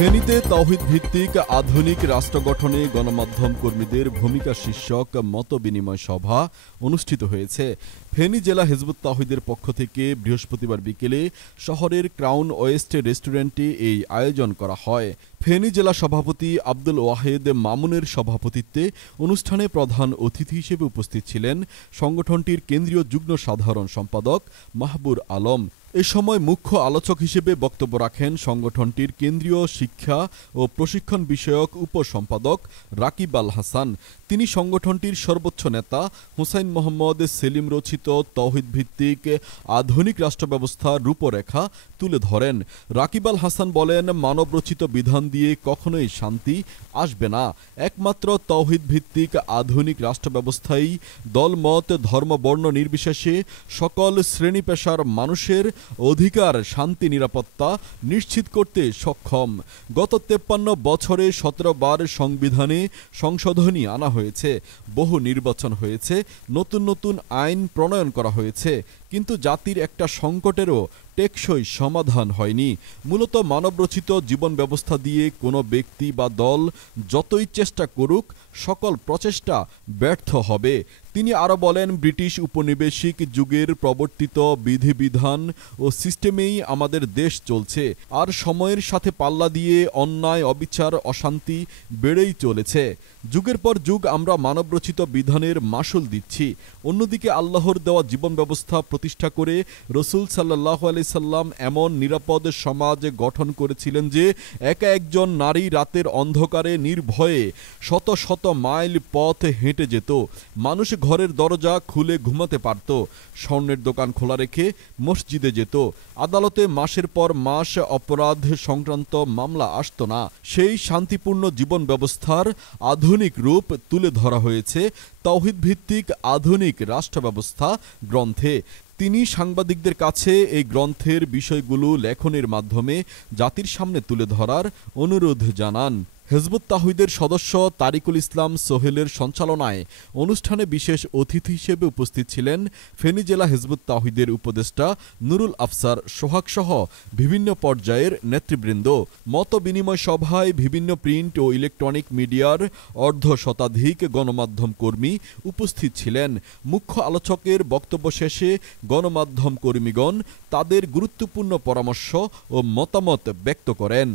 ফেনীতে তাওহীদ ভিত্তিক আধুনিক রাষ্ট্র গঠনে গণমাধ্যম কর্মীদের ভূমিকা শীর্ষক মতবিনিময় সভা অনুষ্ঠিত হয়েছে। ফেনী জেলা হিজবুত তাওহীদের পক্ষ থেকে বৃহস্পতিবার বিকেলে শহরের ক্রাউন ওয়েস্ট রেস্টুরেন্টে এই আয়োজন করা হয়। ফেনী জেলা সভাপতি আব্দুল ওয়াহেদ মামুনের সভাপতিত্বে অনুষ্ঠানে প্রধান অতিথি হিসেবে উপস্থিত ছিলেন সংগঠনটির কেন্দ্রীয় যুগ্ম সাধারণ সম্পাদক মাহবুর আলম। এ সময় মুখ্য আলোচক হিসেবে বক্তব্য রাখেন সংগঠনটির কেন্দ্রীয় শিক্ষা ও প্রশিক্ষণ বিষয়ক উপসম্পাদক রাকিব আল হাসান। তিনি সংগঠনটির সর্বোচ্চ নেতা হুসাইন মোহাম্মদ সেলিম রচিত তাওহীদ ভিত্তিক আধুনিক রাষ্ট্র ব্যবস্থার রূপরেখা তুলে ধরেন। রাকিব আল হাসান বলেন, মানবরচিত বিধান দিয়ে কখনোই শান্তি আসবে না। একমাত্র তাওহীদ ভিত্তিক আধুনিক রাষ্ট্র ব্যবস্থাই দলমত ধর্ম বর্ণ নির্বিশেষে সকল শ্রেণী পেশার মানুষের অধিকার শান্তি নিরাপত্তা নিশ্চিত করতে সক্ষম। গত 53 বছরে 17 বার সংবিধানে সংশোধনী আনা হয়েছে, বহু নির্বাচন হয়েছে, নতুন নতুন আইন প্রণয়ন করা হয়েছে, কিন্তু জাতির একটা সংকটেরও টেকসই সমাধান হয়নি। মূলত মানবরচিত জীবন ব্যবস্থা দিয়ে কোনো ব্যক্তি বা দল যতই চেষ্টা করুক সকল প্রচেষ্টা ব্যর্থ হবে। তিনি আরও বলেন, ব্রিটিশ উপনিবেশিক যুগের প্রবর্তিত বিধিবিধান ও সিস্টেমেই আমাদের দেশ চলছে, আর সময়ের সাথে পাল্লা দিয়ে অন্যায় অবিচার অশান্তি বেড়েই চলেছে। যুগের পর যুগ আমরা মানবরচিত বিধানের মাসুল দিচ্ছি। অন্যদিকে আল্লাহর দেওয়া জীবন ব্যবস্থা প্রতিষ্ঠা করে রসুল সাল্লাল্লাহু আলাইহি সাল্লাম এমন নিরাপদ সমাজ গঠন করেছিলেন যে একা একজন নারী রাতের অন্ধকারে নির্ভয়ে শত শত মাইল পথ হেঁটে যেত। মানুষ ঘরের দরজা খুলে ঘুমাতে পারত, স্বর্ণের দোকান খোলা রেখে মসজিদে যেত, আদালতে মাসের পর মাস অপরাধ সংক্রান্ত মামলা আসত না। সেই শান্তিপূর্ণ জীবন ব্যবস্থার আধুনিক রূপ তুলে ধরা হয়েছে তাওহীদ ভিত্তিক আধুনিক রাষ্ট্র ব্যবস্থা গ্রন্থে। তিনি সাংবাদিকদের কাছে এই গ্রন্থের বিষয়গুলো লেখনের মাধ্যমে জাতির সামনে তুলে ধরার অনুরোধ জানান। হিজবুত তাওহীদের সদস্য তারিকুল ইসলাম সোহেলের সঞ্চালনায় অনুষ্ঠানে বিশেষ অতিথি হিসেবে উপস্থিত ছিলেন ফেনী জেলা হিজবুত তাওহীদের উপদেষ্টা নুরুল আফসার সোহাগ সহ বিভিন্ন পর্যায়ের নেতৃবৃন্দ। মত বিনিময় সভায় বিভিন্ন প্রিন্ট ও ইলেকট্রনিক মিডিয়ার অর্ধশতাধিক গণমাধ্যম কর্মী উপস্থিত ছিলেন। মুখ্য আলোচকের বক্তব্য শেষে গণমাধ্যম কর্মীগণ তাদের গুরুত্বপূর্ণ পরামর্শ ও মতামত ব্যক্ত করেন।